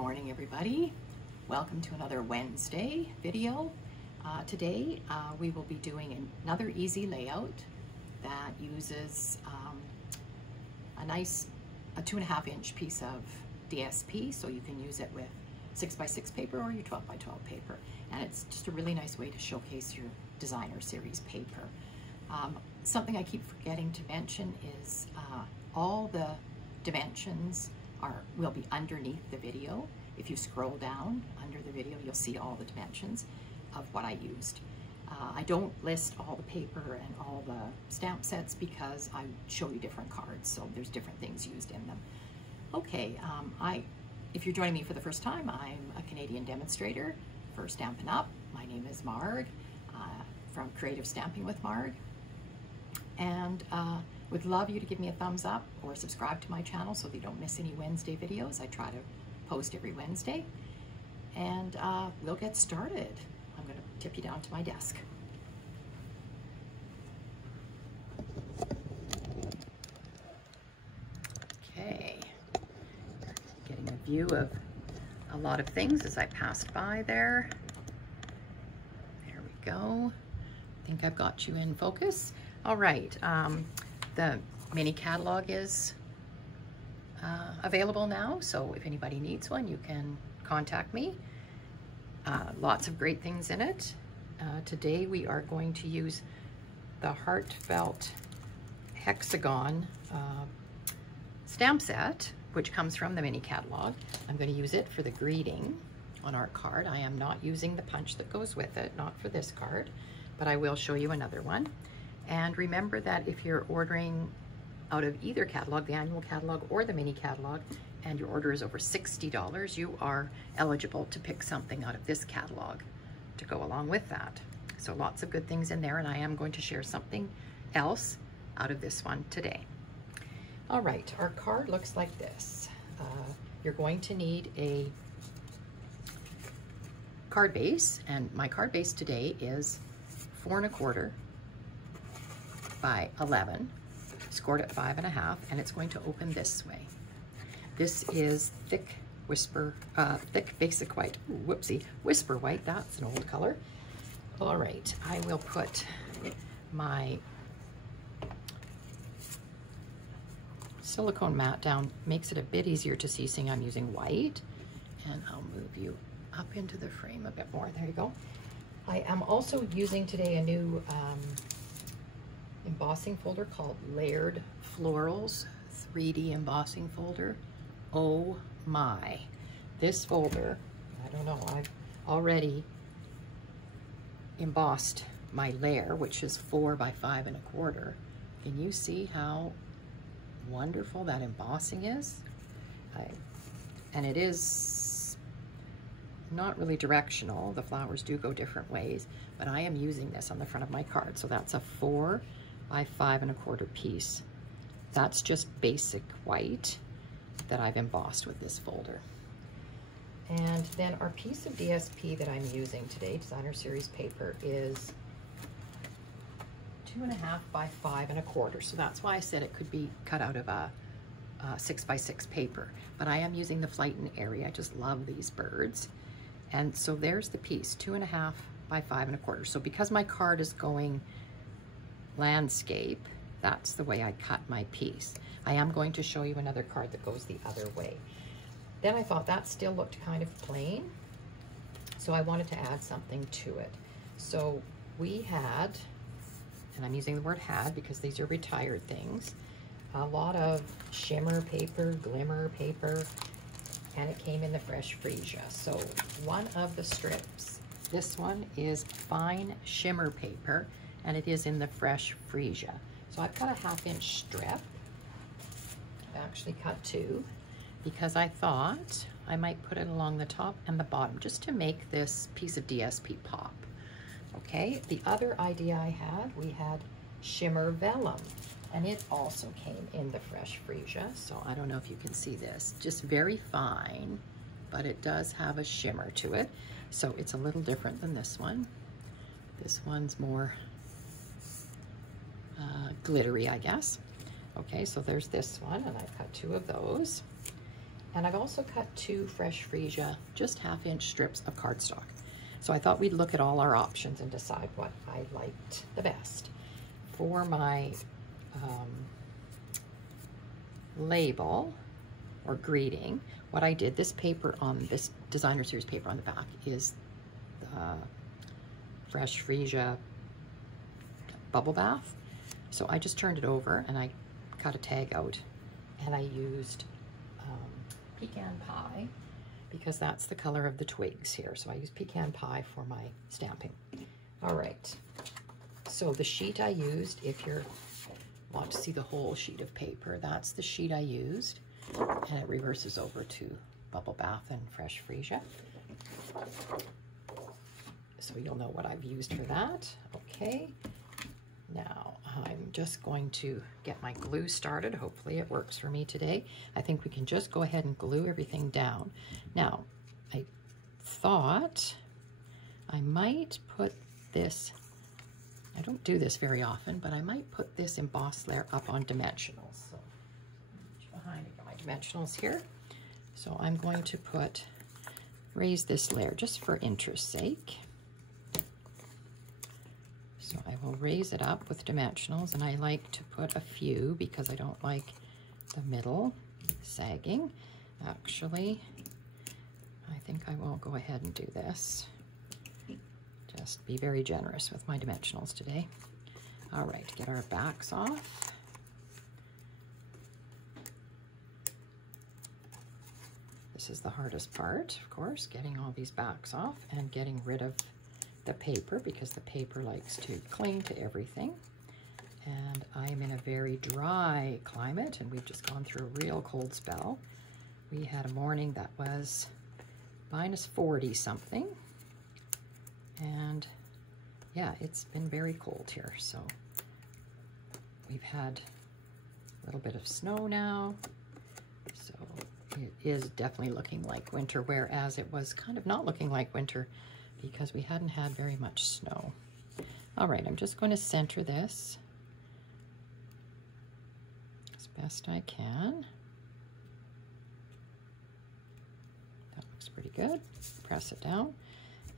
morning, everybody. Welcome to another Wednesday video. Today we will be doing another easy layout that uses a 2.5 inch piece of DSP, so you can use it with 6x6 paper or your 12x12 paper, and it's just a really nice way to showcase your designer series paper. Something I keep forgetting to mention is all the dimensions will be underneath the video. If you scroll down under the video, you'll see all the dimensions of what I used. I don't list all the paper and all the stamp sets because I show you different cards, so there's different things used in them. Okay, if you're joining me for the first time, I'm a Canadian demonstrator for Stampin' Up. My name is Marg from Creative Stamping with Marg, and would love you to give me a thumbs up or subscribe to my channel so that you don't miss any Wednesday videos. I try to post every Wednesday, and we'll get started. I'm going to tip you down to my desk. Okay, getting a view of a lot of things as I passed by there. There we go. I think I've got you in focus. All right, the mini catalog is available now, so if anybody needs one, you can contact me. Lots of great things in it. Today we are going to use the Heartfelt Hexagon stamp set, which comes from the mini catalog. I'm going to use it for the greeting on our card. I am not using the punch that goes with it, not for this card, but I will show you another one. And remember that if you're ordering out of either catalog, the annual catalog or the mini catalog, and your order is over $60, you are eligible to pick something out of this catalog to go along with that. So lots of good things in there, and I am going to share something else out of this one today. All right, our card looks like this. You're going to need a card base, and my card base today is 4 1/4 by 11, scored at 5 1/2, and it's going to open this way. This is thick basic white. Ooh, whoopsie, whisper white. That's an old color. All right, I will put my silicone mat down. Makes it a bit easier to see, seeing I'm using white, and I'll move you up into the frame a bit more. There you go. I am also using today a new embossing folder called Layered Florals 3D embossing folder. Oh my, this folder, I don't know, I've already embossed my layer, which is 4 by 5 1/4. Can you see how wonderful that embossing is? And it is not really directional. The flowers do go different ways, but I am using this on the front of my card. So that's a 4 by 5 1/4 piece. That's just basic white that I've embossed with this folder. And then our piece of DSP that I'm using today, designer series paper, is 2.5 by 5 1/4. So that's why I said it could be cut out of a 6x6 paper. But I am using the Flight and Airy. I just love these birds. And so there's the piece, 2.5 by 5 1/4. So because my card is going landscape, that's the way I cut my piece. I am going to show you another card that goes the other way. Then I thought that still looked kind of plain, so I wanted to add something to it. So we had, and I'm using the word had because these are retired things, a lot of shimmer paper, glimmer paper, and it came in the fresh freesia. So one of the strips, this one is fine shimmer paper, and it is in the fresh freesia. So I've got a 1/2 inch strip. I've actually cut 2 because I thought I might put it along the top and the bottom just to make this piece of DSP pop. Okay, the other idea I had, we had shimmer vellum, and it also came in the fresh freesia. So I don't know if you can see this, just very fine, but it does have a shimmer to it. So it's a little different than this one. This one's more glittery, I guess. Okay, so there's this one, and I've got 2 of those. And I've also cut 2 fresh freesia, just 1/2-inch strips of cardstock. So I thought we'd look at all our options and decide what I liked the best. For my label or greeting, what I did, this paper on this designer series paper on the back is the fresh freesia bubble bath. So I just turned it over and I cut a tag out, and I used pecan pie because that's the color of the twigs here. So I used pecan pie for my stamping. All right, so the sheet I used, if you want to see the whole sheet of paper, that's the sheet I used, and it reverses over to bubble bath and fresh freesia. So you'll know what I've used for that. Okay, now I'm just going to get my glue started. Hopefully it works for me today. I think we can just go ahead and glue everything down. Now, I thought I might put this, I don't do this very often, but I might put this embossed layer up on dimensionals. So behind I got my dimensionals here. So I'm going to raise this layer just for interest's sake. So I will raise it up with dimensionals, and I like to put a few because I don't like the middle sagging. Actually, I think I will go ahead and do this. Just be very generous with my dimensionals today. All right, get our backs off. This is the hardest part, of course, getting all these backs off and getting rid of the paper, because the paper likes to cling to everything. And I'm in a very dry climate, and we've just gone through a real cold spell. We had a morning that was -40 something, and yeah, it's been very cold here. So we've had a little bit of snow now, so it is definitely looking like winter, whereas it was kind of not looking like winter because we hadn't had very much snow. All right, I'm just going to center this as best I can. That looks pretty good. Press it down,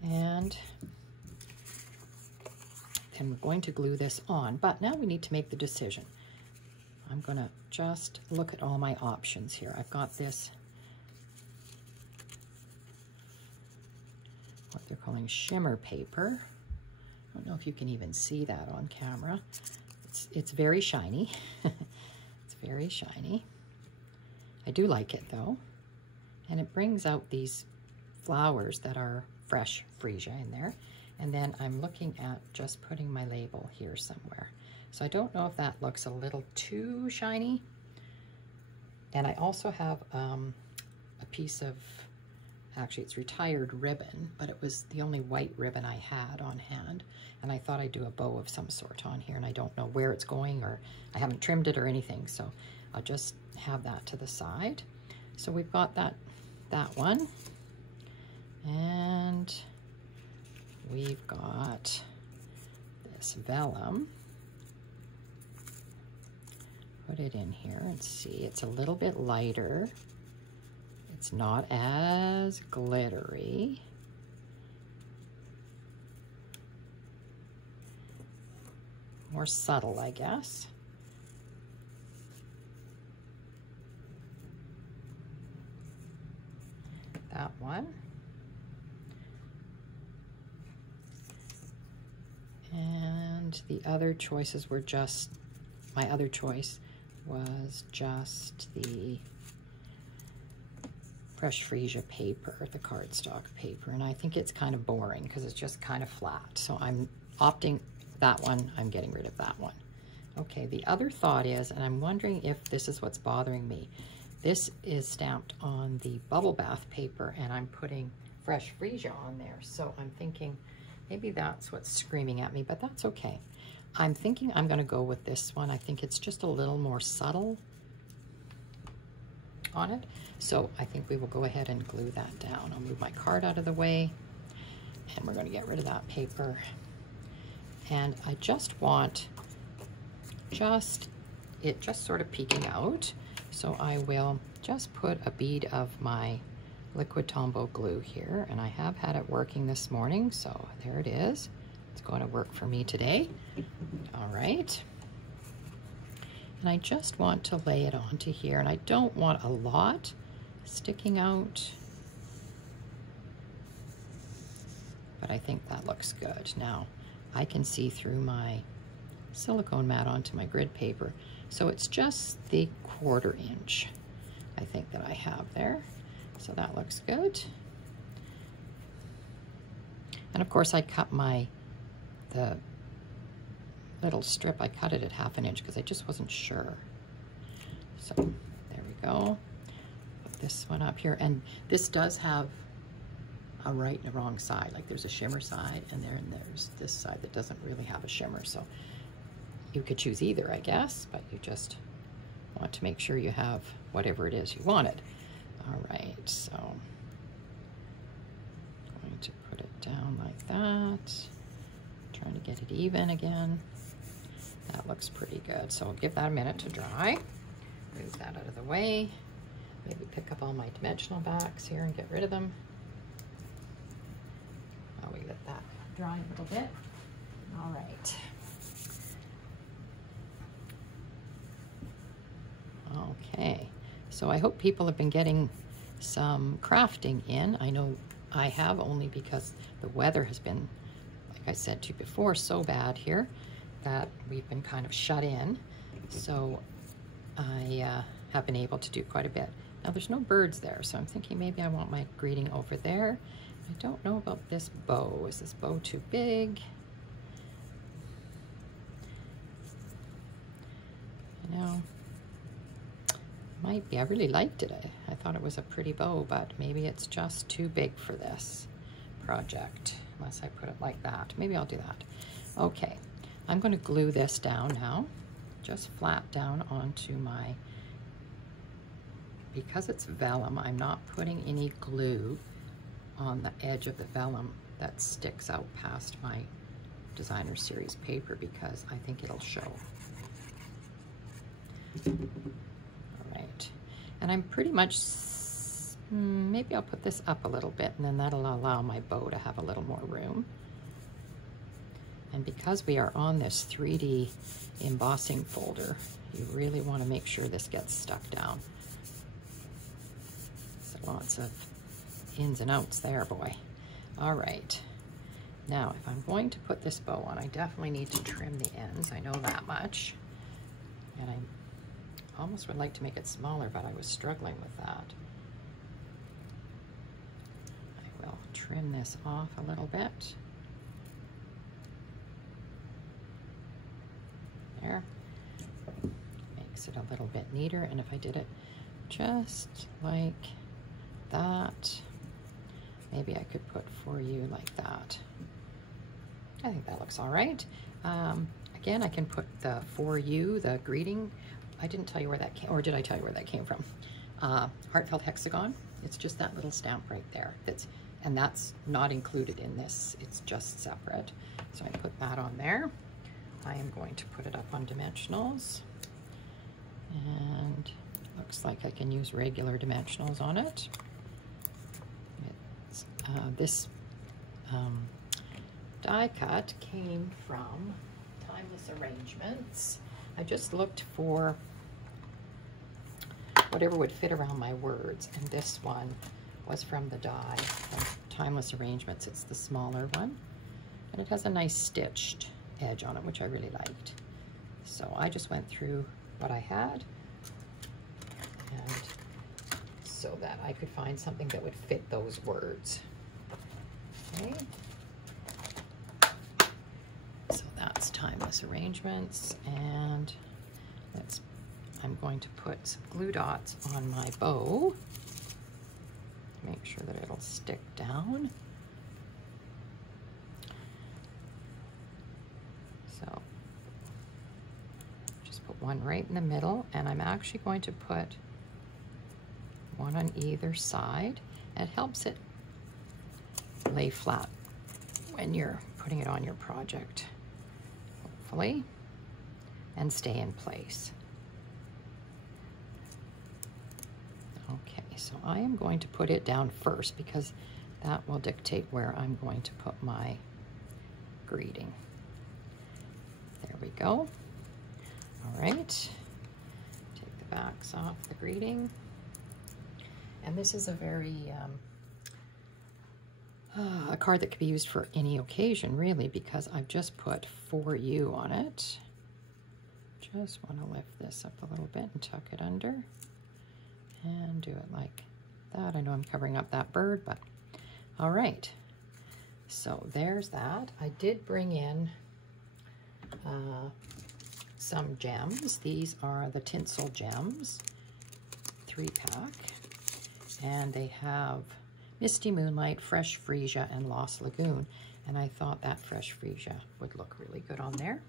and then we're going to glue this on. But now we need to make the decision. I'm going to just look at all my options here. I've got this, what they're calling shimmer paper. I don't know if you can even see that on camera. It's very shiny. It's very shiny. I do like it though. And it brings out these flowers that are fresh freesia in there. And then I'm looking at just putting my label here somewhere. So I don't know if that looks a little too shiny. And I also have a piece of, actually it's retired ribbon, but it was the only white ribbon I had on hand. And I thought I'd do a bow of some sort on here, and I don't know where it's going, or I haven't trimmed it or anything. So I'll just have that to the side. So we've got that one. And we've got this vellum. Put it in here and see, it's a little bit lighter. It's not as glittery. More subtle, I guess. That one. And the other choices were just, my other choice was just the fresh freesia paper, the cardstock paper, and I think it's kind of boring because it's just kind of flat. So I'm opting that one, I'm getting rid of that one. Okay, the other thought is, and I'm wondering if this is what's bothering me, this is stamped on the bubble bath paper and I'm putting fresh freesia on there. So I'm thinking maybe that's what's screaming at me, but that's okay. I'm thinking I'm gonna go with this one. I think it's just a little more subtle on it. So I think we will go ahead and glue that down. I'll move my card out of the way, and we're going to get rid of that paper. And I just want just it just sort of peeking out. So I will just put a bead of my liquid Tombow glue here, and I have had it working this morning, so there it is. It's going to work for me today. All right. And I just want to lay it onto here, and I don't want a lot sticking out, but I think that looks good. Now I can see through my silicone mat onto my grid paper, so it's just the 1/4 inch I think that I have there, so that looks good. And of course I cut the little strip, I cut it at 1/2 inch because I just wasn't sure. So there we go. Put this one up here, and this does have a right and a wrong side. Like there's a shimmer side, and there's this side that doesn't really have a shimmer. So you could choose either, I guess, but you just want to make sure you have whatever it is you wanted. All right, so I'm going to put it down like that. Trying to get it even again. That looks pretty good. So I'll give that a minute to dry. Move that out of the way. Maybe pick up all my dimensional backs here and get rid of them. Oh, we let that dry a little bit. All right. Okay, so I hope people have been getting some crafting in. I know I have, only because the weather has been, like I said to you before, so bad here that we've been kind of shut in. So I have been able to do quite a bit. Now there's no birds there, so I'm thinking maybe I want my greeting over there. I don't know about this bow. Is this bow too big? You know, might be. I really liked it. I thought it was a pretty bow, but maybe it's just too big for this project, unless I put it like that. Maybe I'll do that. Okay, I'm going to glue this down now, just flat down onto my, because it's vellum, I'm not putting any glue on the edge of the vellum that sticks out past my designer series paper, because I think it'll show. All right, and I'm pretty much, maybe I'll put this up a little bit, and then that'll allow my bow to have a little more room. And because we are on this 3D embossing folder, you really want to make sure this gets stuck down. So lots of ins and outs there, boy. All right. Now, if I'm going to put this bow on, I definitely need to trim the ends. I know that much. And I almost would like to make it smaller, but I was struggling with that. I will trim this off a little bit. There. Makes it a little bit neater, and if I did it just like that, maybe I could put "for you" like that. I think that looks all right. Again, I can put the "for you," the greeting. I didn't tell you where that came, or did I tell you where that came from? Heartfelt hexagon. It's just that little stamp right there. And that's not included in this. It's just separate. So I put that on there. I am going to put it up on dimensionals, and looks like I can use regular dimensionals on it. This die cut came from Timeless Arrangements. I just looked for whatever would fit around my words, and this one was from the die from Timeless Arrangements. It's the smaller one, and it has a nice stitched edge on it, which I really liked. So I just went through what I had, and so that I could find something that would fit those words. Okay. So that's Timeless Arrangements, and I'm going to put some glue dots on my bow. Make sure that it'll stick down. So just put one right in the middle, and I'm actually going to put one on either side. It helps it lay flat when you're putting it on your project, hopefully, and stay in place. so I am going to put it down first because that will dictate where I'm going to put my greeting. There we go. All right, take the backs off the greeting. And this is a very, a card that could be used for any occasion, really, because I've just put "For You" on it. Just want to lift this up a little bit and tuck it under and do it like that. I know I'm covering up that bird, but all right. So there's that. I did bring in some gems. These are the Tinsel Gems 3-pack, and they have Misty Moonlight, Fresh Freesia, and Lost Lagoon. And I thought that Fresh Freesia would look really good on there.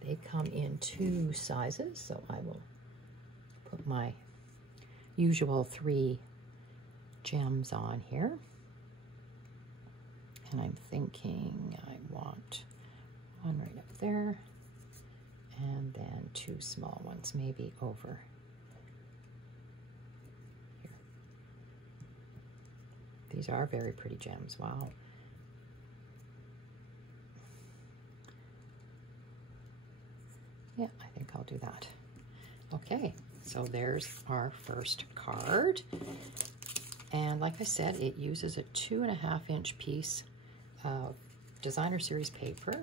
They come in 2 sizes, so I will put my usual 3 gems on here. And I'm thinking I want one right up there, and then 2 small ones, maybe over here. These are very pretty gems, wow. Yeah, I think I'll do that. Okay, so there's our first card. And like I said, it uses a 2.5-inch piece of designer series paper.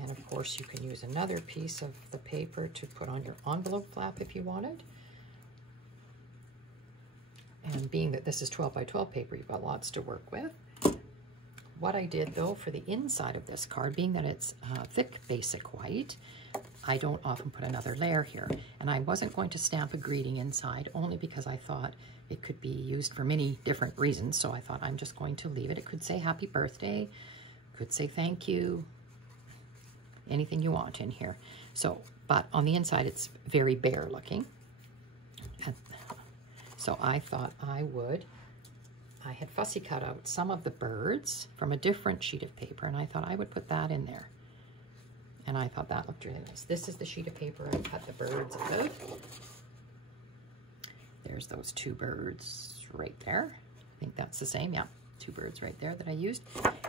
And of course, you can use another piece of the paper to put on your envelope flap if you wanted. And being that this is 12 by 12 paper, you've got lots to work with. What I did though for the inside of this card, being that it's thick basic white, I don't often put another layer here. And I wasn't going to stamp a greeting inside only because I thought it could be used for many different reasons. So I thought I'm just going to leave it. It could say happy birthday, could say thank you, anything you want in here. So, but on the inside, it's very bare looking. And so I thought I had fussy cut out some of the birds from a different sheet of paper, and I thought I would put that in there. And I thought that looked really nice. This is the sheet of paper I cut the birds out of. There's those 2 birds right there. I think that's the same, yeah. 2 birds right there that I used.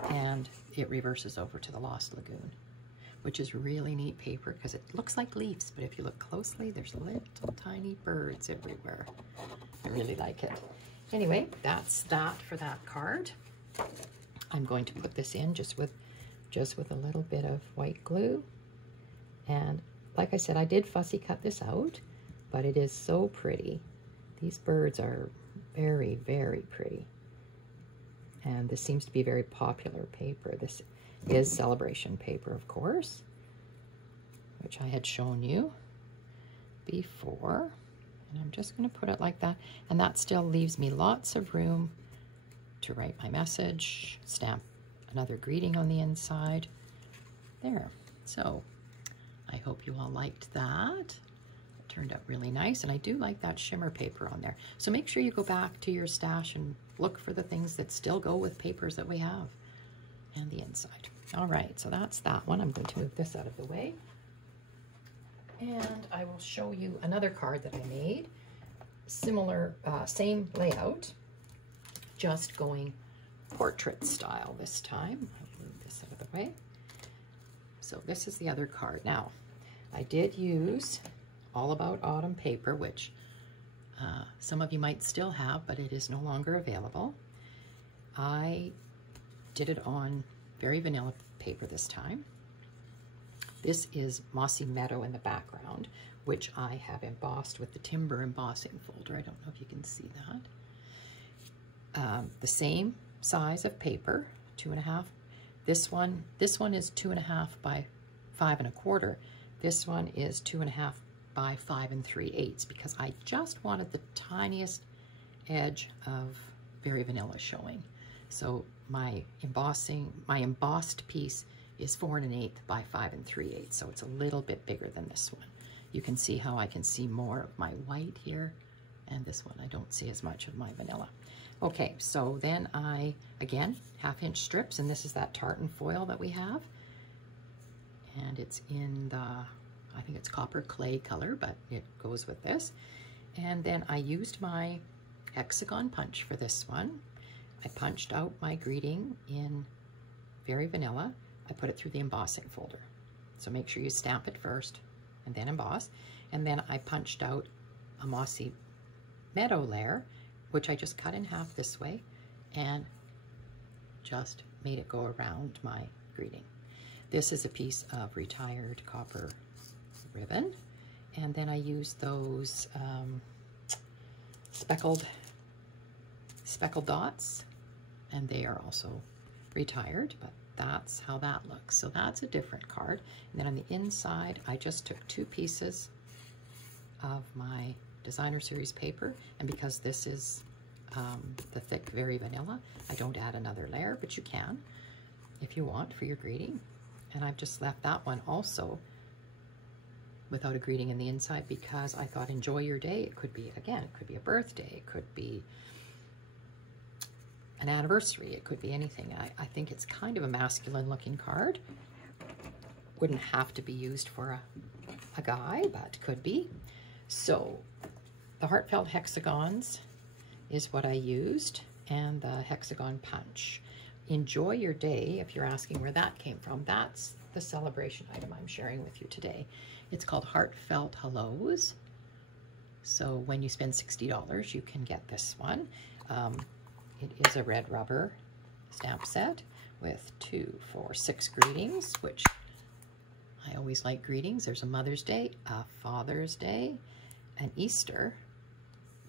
And it reverses over to the Lost Lagoon, which is really neat paper because it looks like leaves, but if you look closely, there's little tiny birds everywhere. I really like it. Anyway, that's that for that card. I'm going to put this in just with a little bit of white glue. And like I said, I did fussy cut this out, but it is so pretty. These birds are very, very pretty. And this seems to be very popular paper. This is celebration paper, of course, which I had shown you before. And I'm just going to put it like that. And that still leaves me lots of room to write my message, stamp another greeting on the inside. There. So I hope you all liked that. It turned out really nice. And I do like that shimmer paper on there. So make sure you go back to your stash and look for the things that still go with papers that we have and the inside. All right, so that's that one. I'm going to move this out of the way. And I will show you another card that I made. Similar, same layout, just going portrait style this time. I'll move this out of the way. So this is the other card. Now, I did use All About Autumn paper, which some of you might still have, but it is no longer available. I did it on very vanilla paper this time. This is Mossy Meadow in the background, which I have embossed with the timber embossing folder. I don't know if you can see that. The same size of paper, 2.5. This one is 2.5 by 5 1/4. This one is 2.5 by 5 3/8 because I just wanted the tiniest edge of Very Vanilla showing. So my embossed piece is 4 1/8 by 5 3/8, so it's a little bit bigger than this one. You can see how I can see more of my white here, and this one I don't see as much of my vanilla. Okay, so then again, 1/2-inch strips, and this is that tartan foil that we have. And it's in the, I think it's copper clay color, but it goes with this. And then I used my hexagon punch for this one. I punched out my greeting in Very Vanilla. I put it through the embossing folder. So make sure you stamp it first and then emboss. And then I punched out a Mossy Meadow layer, which I just cut in half this way and just made it go around my greeting. This is a piece of retired copper ribbon. And then I used those speckled dots, and they are also retired, but that's how that looks. So that's a different card. And then on the inside, I just took 2 pieces of my designer series paper, and because this is the thick Very Vanilla, I don't add another layer, but you can if you want for your greeting. And I've just left that one also without a greeting in the inside because I thought enjoy your day. It could be, again, it could be a birthday, it could be an anniversary, it could be anything. I think it's kind of a masculine looking card. Wouldn't have to be used for a guy, but could be. So the heartfelt hexagons is what I used, and the hexagon punch. Enjoy your day, if you're asking where that came from, that's the celebration item I'm sharing with you today. It's called Heartfelt Hellos. So when you spend $60, you can get this one. It is a red rubber stamp set with 2, 4, 6 greetings, which I always like greetings. There's a Mother's Day, a Father's Day, an Easter.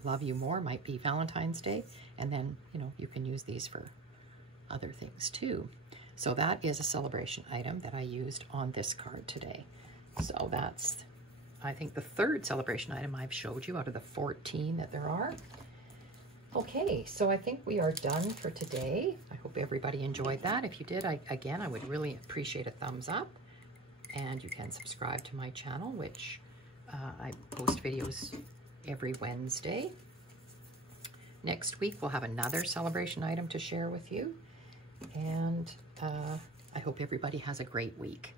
Love you more might be Valentine's Day. And then, you know, you can use these for other things too. So that is a celebration item that I used on this card today. So that's, I think, the 3rd celebration item I've showed you out of the 14 that there are. Okay, so I think we are done for today. I hope everybody enjoyed that. If you did, again, I would really appreciate a thumbs up. And you can subscribe to my channel, which I post videos every Wednesday. Next week, we'll have another celebration item to share with you. And I hope everybody has a great week.